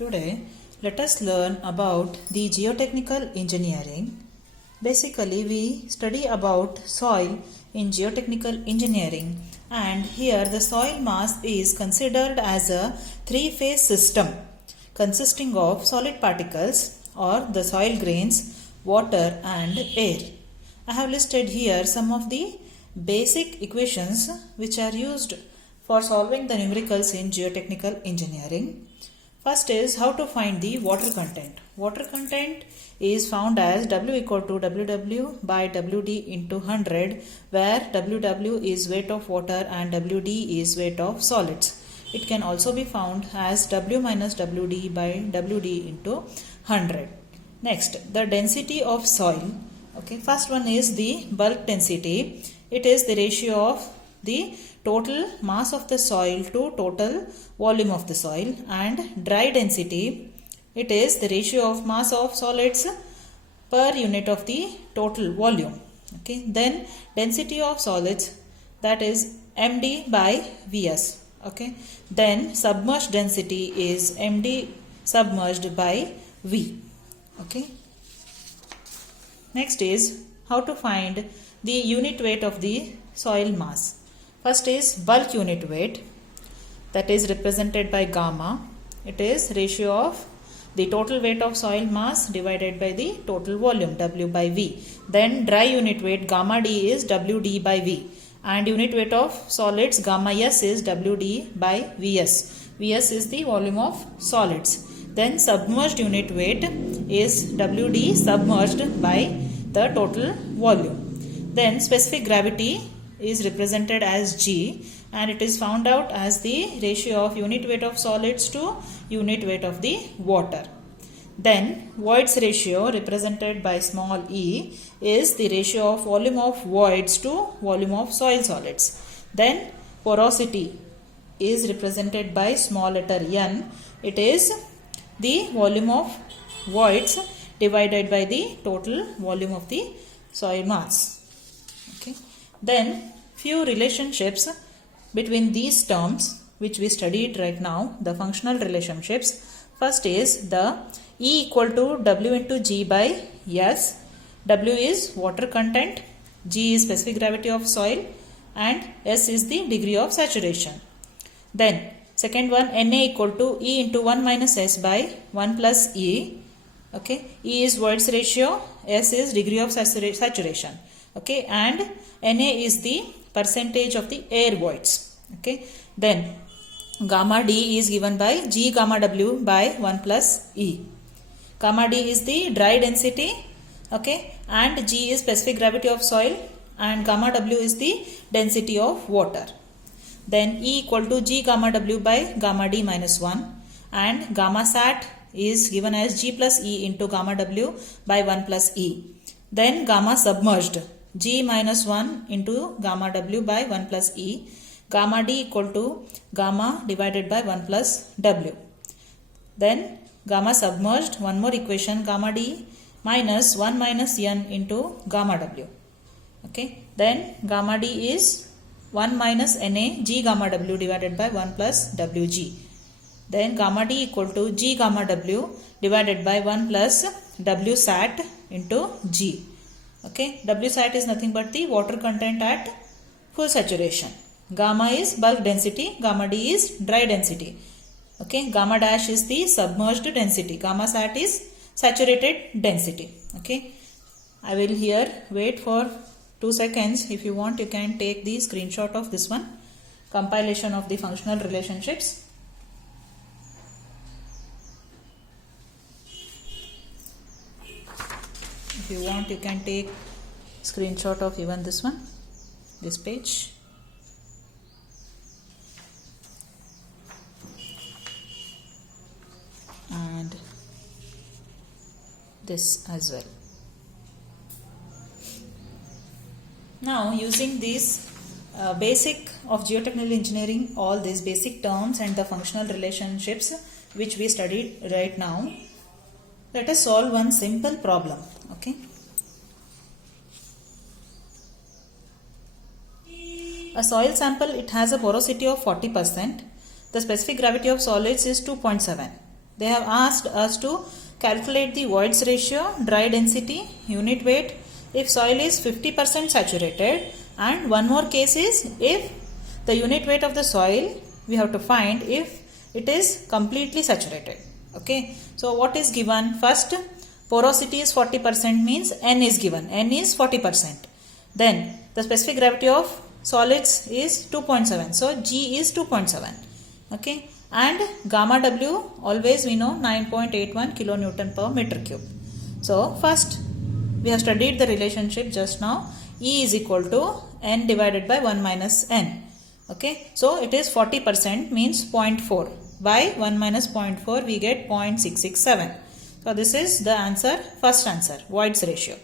Today, let us learn about the geotechnical engineering. Basically, we study about soil in geotechnical engineering, and here the soil mass is considered as a three-phase system consisting of solid particles or the soil grains, water and air. I have listed here some of the basic equations which are used for solving the numericals in geotechnical engineering. First is how to find the water content. Water content is found as W equal to WW by WD into 100, where WW is weight of water and WD is weight of solids. It can also be found as W minus WD by WD into 100. Next, the density of soil. Okay, first one is the bulk density. It is the ratio of the total mass of the soil to total volume of the soil. And dry density, it is the ratio of mass of solids per unit of the total volume. Okay, then density of solids, that is MD by Vs. Okay, then submerged density is MD submerged by V. Okay, next is how to find the unit weight of the soil mass. First is bulk unit weight, that is represented by gamma. It is ratio of the total weight of soil mass divided by the total volume, W by V. Then dry unit weight, gamma D is WD by V. And unit weight of solids, gamma S is WD by Vs. Vs is the volume of solids. Then submerged unit weight is WD submerged by the total volume. Then specific gravity is represented as G, and it is found out as the ratio of unit weight of solids to unit weight of the water. Then voids ratio, represented by small e, is the ratio of volume of voids to volume of soil solids. Then porosity is represented by small letter n. It is the volume of voids divided by the total volume of the soil mass. Okay. Then few relationships between these terms which we studied right now, the functional relationships. First is the E equal to W into G by S. W is water content, G is specific gravity of soil, and S is the degree of saturation. Then second one, Na equal to E into 1 minus S by 1 plus E. Okay, E is voids ratio, S is degree of saturation. Okay, and Na is the percentage of the air voids. Okay, then gamma D is given by G gamma W by 1 plus E. Gamma D is the dry density, okay, and G is specific gravity of soil, and gamma W is the density of water. Then E equal to G gamma W by gamma D minus 1, and gamma sat is given as G plus E into gamma W by 1 plus E. Then gamma submerged, G minus 1 into gamma W by 1 plus E. Gamma D equal to gamma divided by 1 plus W. Then gamma submerged, one more equation, gamma D minus 1 minus N into gamma W. Okay. Then gamma D is 1 minus Na G gamma W divided by 1 plus Wg. Then gamma D equal to G gamma W divided by 1 plus W sat into G. Okay, W sat is nothing but the water content at full saturation. Gamma is bulk density, gamma D is dry density. Okay, gamma dash is the submerged density, gamma sat is saturated density. Okay, I will here wait for 2 seconds. If you want, you can take the screenshot of this one, compilation of the functional relationships. If you want, you can take screenshot of even this one, this page. And this as well. Now, using this basic of geotechnical engineering, all these basic terms and the functional relationships which we studied right now, let us solve one simple problem. Okay. A soil sample, it has a porosity of 40%. The specific gravity of solids is 2.7. they have asked us to calculate the voids ratio, dry density, unit weight if soil is 50% saturated, and one more case is if the unit weight of the soil we have to find if it is completely saturated. Okay, so what is given? First, porosity is 40% means N is given. N is 40%. Then the specific gravity of solids is 2.7. So G is 2.7. Okay, and gamma W always we know 9.81 kilonewton per meter cube. So first we have studied the relationship just now. E is equal to N divided by 1 minus N. Okay, so it is 40% means 0.4. By 1 minus 0.4 we get 0.667. So this is the answer, first answer, voids ratio.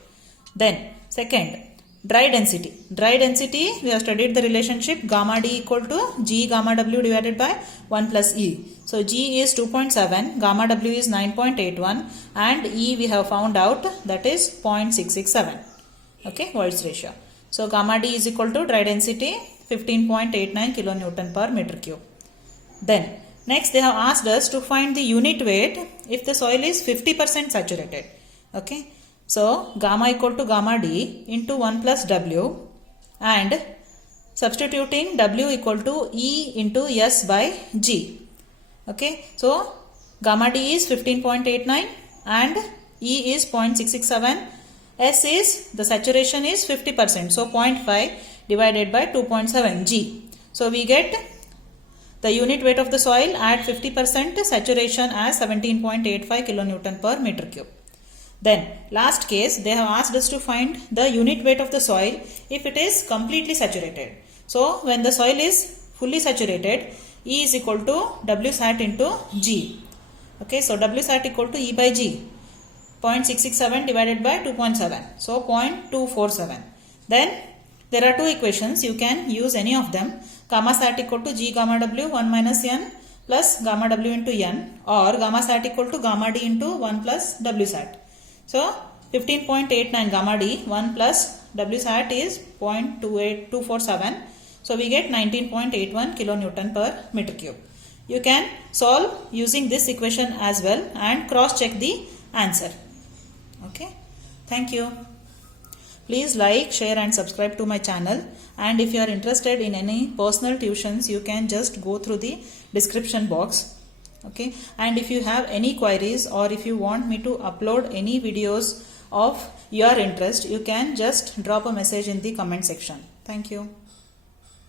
Then second, dry density. Dry density, we have studied the relationship gamma D equal to G gamma W divided by 1 plus E. So G is 2.7, gamma W is 9.81 and E we have found out that is 0.667. Okay, voids ratio. So gamma D is equal to dry density 15.89 kilonewton per meter cube. Then next they have asked us to find the unit weight if the soil is 50% saturated. Okay, so gamma equal to gamma D into 1 plus W and substituting W equal to E into S by G. Okay, so gamma D is 15.89 and E is 0.667. S is, the saturation is 50%, so 0.5 divided by 2.7 G. So we get the unit weight of the soil at 50% saturation as 17.85 kilonewton per meter cube. Then last case they have asked us to find the unit weight of the soil if it is completely saturated. So when the soil is fully saturated, E is equal to W sat into G. Okay, so W sat equal to E by G. 0.667 divided by 2.7. So 0.247. Then there are two equations. You can use any of them. Gamma sat equal to G gamma W 1 minus N plus gamma W into N, or gamma sat equal to gamma D into 1 plus W sat. So 15.89 gamma D 1 plus W sat is 0.28247. So we get 19.81 kilonewton per meter cube. You can solve using this equation as well and cross check the answer. Okay, thank you. Please like, share and subscribe to my channel, and if you are interested in any personal tuitions you can just go through the description box. Okay, and if you have any queries or if you want me to upload any videos of your interest, you can just drop a message in the comment section. Thank you.